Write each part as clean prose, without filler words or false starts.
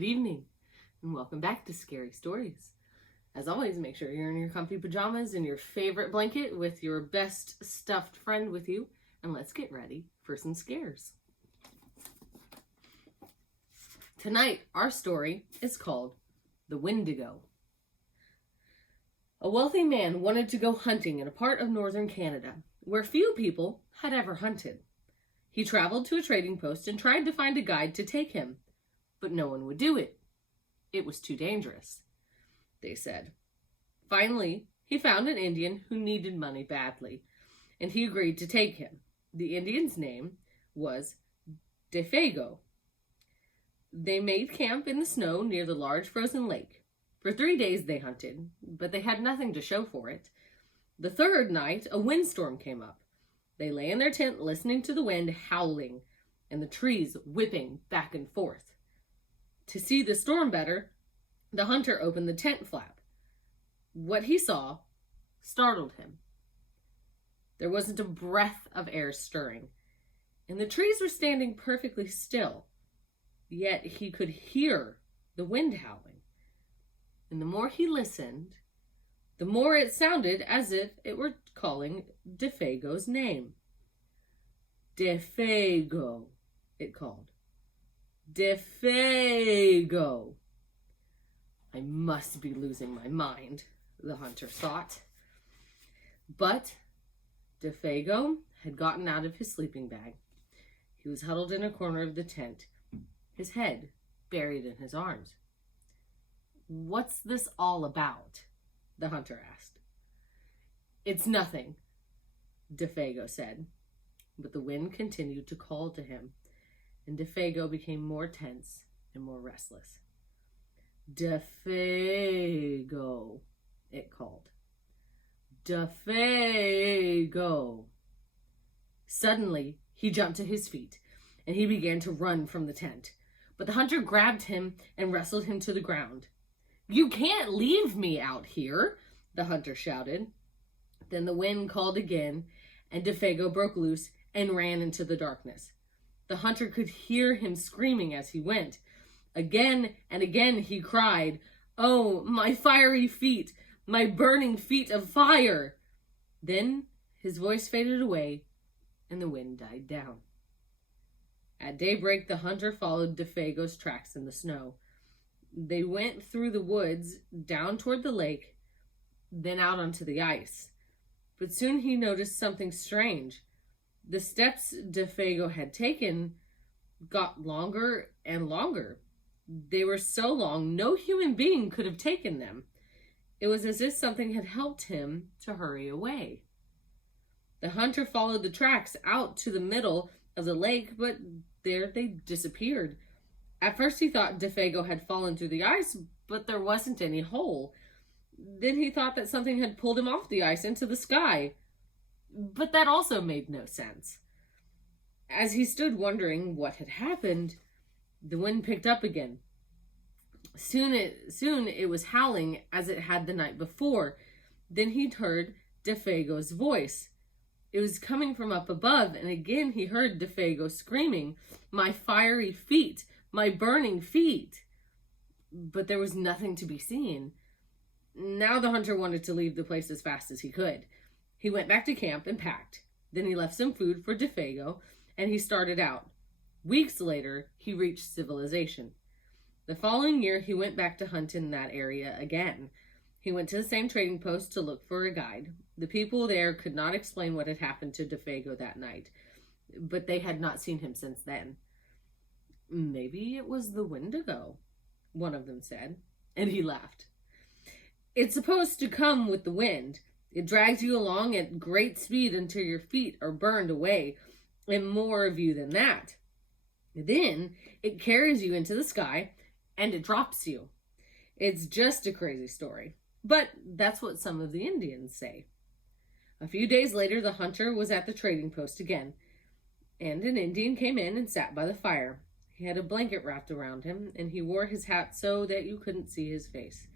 Good evening, and welcome back to Scary Stories. As always, make sure you're in your comfy pajamas and your favorite blanket with your best stuffed friend with you, and let's get ready for some scares. Tonight, our story is called The Wendigo. A wealthy man wanted to go hunting in a part of northern Canada where few people had ever hunted. He traveled to a trading post and tried to find a guide to take him, but no one would do it. It was too dangerous, they said. Finally, he found an Indian who needed money badly, and he agreed to take him. The Indian's name was Defago. They made camp in the snow near the large frozen lake. For 3 days they hunted, but they had nothing to show for it. The third night, a windstorm came up. They lay in their tent listening to the wind howling and the trees whipping back and forth. To see the storm better, the hunter opened the tent flap. What he saw startled him. There wasn't a breath of air stirring, and the trees were standing perfectly still. Yet he could hear the wind howling. And the more he listened, the more it sounded as if it were calling Defago's name. Defago, it called. Defago. I must be losing my mind, the hunter thought. But Defago had gotten out of his sleeping bag. He was huddled in a corner of the tent, his head buried in his arms. "What's this all about?" the hunter asked. "It's nothing," Defago said, but the wind continued to call to him, and Defago became more tense and more restless. Defago, it called. Defago. Suddenly, he jumped to his feet, and he began to run from the tent. But the hunter grabbed him and wrestled him to the ground. "You can't leave me out here," the hunter shouted. Then the wind called again, and Defago broke loose and ran into the darkness. The hunter could hear him screaming as he went. Again and again he cried, "Oh, my fiery feet, my burning feet of fire!" Then his voice faded away and the wind died down. At daybreak, the hunter followed Defago's tracks in the snow. They went through the woods, down toward the lake, then out onto the ice. But soon he noticed something strange. The steps Defago had taken got longer and longer. They were so long, no human being could have taken them. It was as if something had helped him to hurry away. The hunter followed the tracks out to the middle of the lake, but there they disappeared. At first he thought Defago had fallen through the ice, but there wasn't any hole. Then he thought that something had pulled him off the ice into the sky. But that also made no sense. As he stood wondering what had happened, the wind picked up again. Soon it was howling as it had the night before. Then he heard Defago's voice. It was coming from up above, and again he heard Defago screaming, "My fiery feet, my burning feet." But there was nothing to be seen. Now the hunter wanted to leave the place as fast as he could. He went back to camp and packed. Then he left some food for Defago, and he started out. Weeks later, he reached civilization. The following year, he went back to hunt in that area again. He went to the same trading post to look for a guide. The people there could not explain what had happened to Defago that night, but they had not seen him since then. "Maybe it was the Wendigo," one of them said, and he laughed. "It's supposed to come with the wind. It drags you along at great speed until your feet are burned away, and more of you than that. Then it carries you into the sky, and it drops you. It's just a crazy story, but that's what some of the Indians say." A few days later, the hunter was at the trading post again, and an Indian came in and sat by the fire. He had a blanket wrapped around him, and he wore his hat so that you couldn't see his face.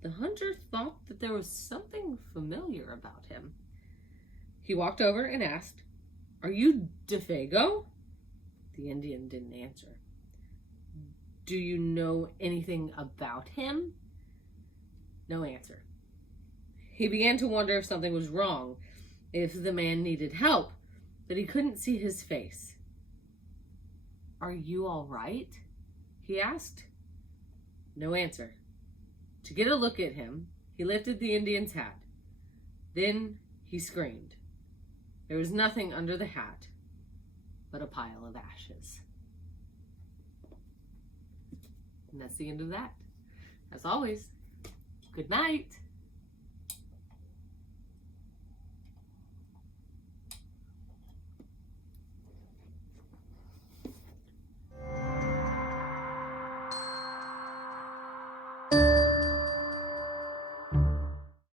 The hunter thought that there was something familiar about him. He walked over and asked, "Are you Defago?" The Indian didn't answer. Do you know anything about him? No answer. He began to wonder if something was wrong, if the man needed help, but he couldn't see his face. Are you all right? He asked. No answer. To get a look at him, he lifted the Indian's hat. Then he screamed. There was nothing under the hat but a pile of ashes. And that's the end of that. As always, good night.